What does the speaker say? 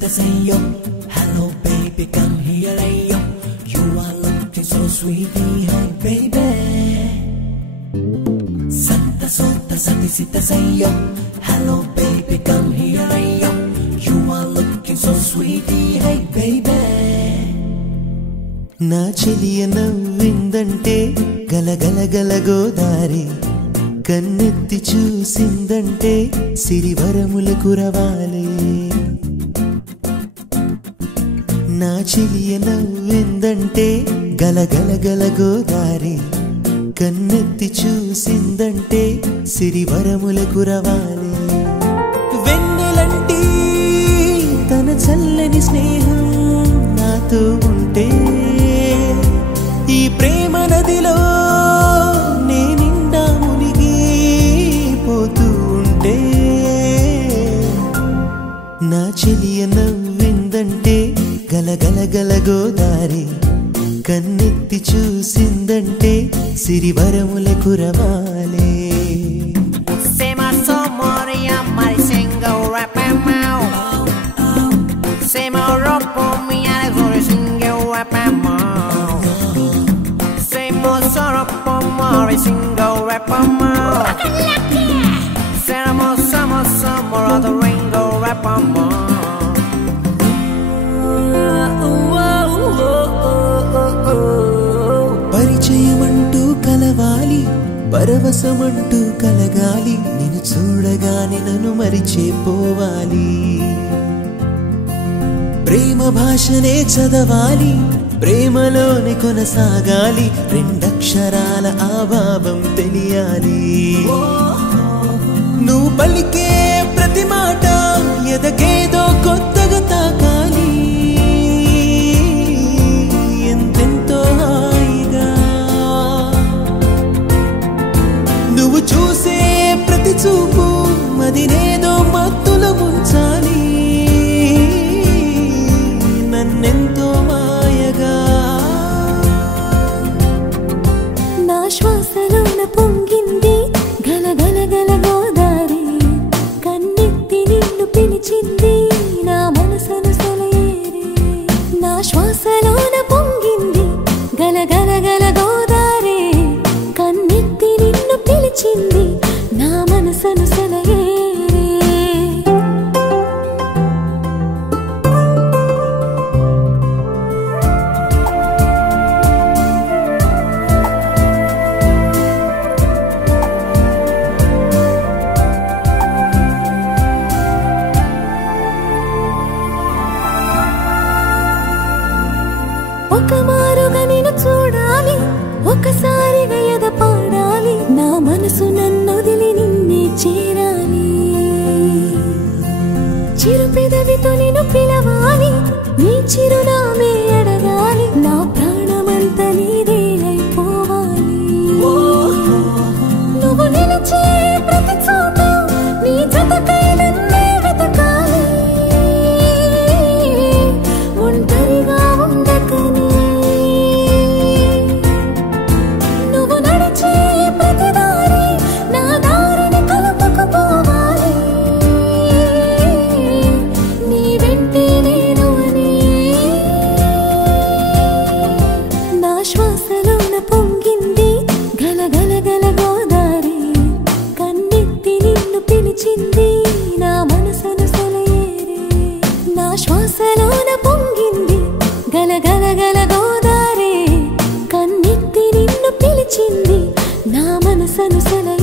sita say yo. Hello baby, come here, ayo. You are looking so sweetie, hey baby. Santa sota sati sita say yo. Hello baby, come here, ayo. You are looking so sweetie, hey baby. నా చెలియ నవ్విందంటే గలగల గల గోదారి, కన్నెత్తి చూసిందంటే సిరివరముల కురవాలి. నా చెలియ నవ్విందంటే గలగల గల గోదారి, కన్నెత్తి చూసిందంటే సిరివరముల కురవాలి. వెన్నెలంటి తన చల్లని స్నేహం నాతో ఉంటే, ఈ ప్రేమ నదిలో నేనిండా మునిగి పోతూ ఉంటే. నా చెలియ నవ్విందంటే గలగల గల గోదారి, కన్నెత్తి చూసిందంటే సిరివరముల కురవాలే. పరిచయమంటూ కలవాలి, పరవశమంటూ కలగాలి, నిన్ను చూడగానే నన్ను మరిచిపోవాలి. ప్రేమ భాషనే చదవాలి, ప్రేమలోనే కొనసాగాలి, రెండక్షరాల ఆభావం తెలియాలి. నువ్వు పలికే ప్రతి మాట ఎదకేదో కొత్తగా తాకాలి, ఎంతెంతో హాయిగా. నువ్వు చూసే ప్రతి చూపు మదినేదో మత్తులో ముంచాలి, నన్నెంతో మాయగా. నా శ్వాసలోన పొంగింది గలగల గల గోదారి, కన్నెత్తి నిన్ను పిలిచింది నా మనసును సెలయేరి. నా శ్వాసలోన పొంగింది గలగల గల గోదారి, కన్నెత్తి నిన్ను పిలిచింది నా మనసును సెలయేరి. ఒక మారుగా నిన్ను చూడాలి, ఒకసారిగా ఎద పాడాలి, నా మనసు నన్ను వదిలి నిన్నే చేరాలి. చిరు పెదవితో నిన్ను పిలవాలి, నీ చిరునామే అడగాలి, నా ప్రాణమంతా నీదే అయిపోవాలి. నువ్వు నిలిచే ప్రతి చోట నీ జతకై నన్నే వెతకాలి, ఒంటరిగా ఉండకని. నువ్వు నడిచే ప్రతి దారి నా దారిని కలుపుకుపోవాలి, నీ వెంటే నేను అని. నా శ్వాసలోన పొంగింది గలగల గల గోదారి, కన్నెత్తి నిన్ను పిలిచింది నా మనసును సెలయేరి. నా శ్వాసలోన పొంగింది గలగల గల గోదారి, కన్నెత్తి నిన్ను పిలిచింది నా మనసును సెలయేరి.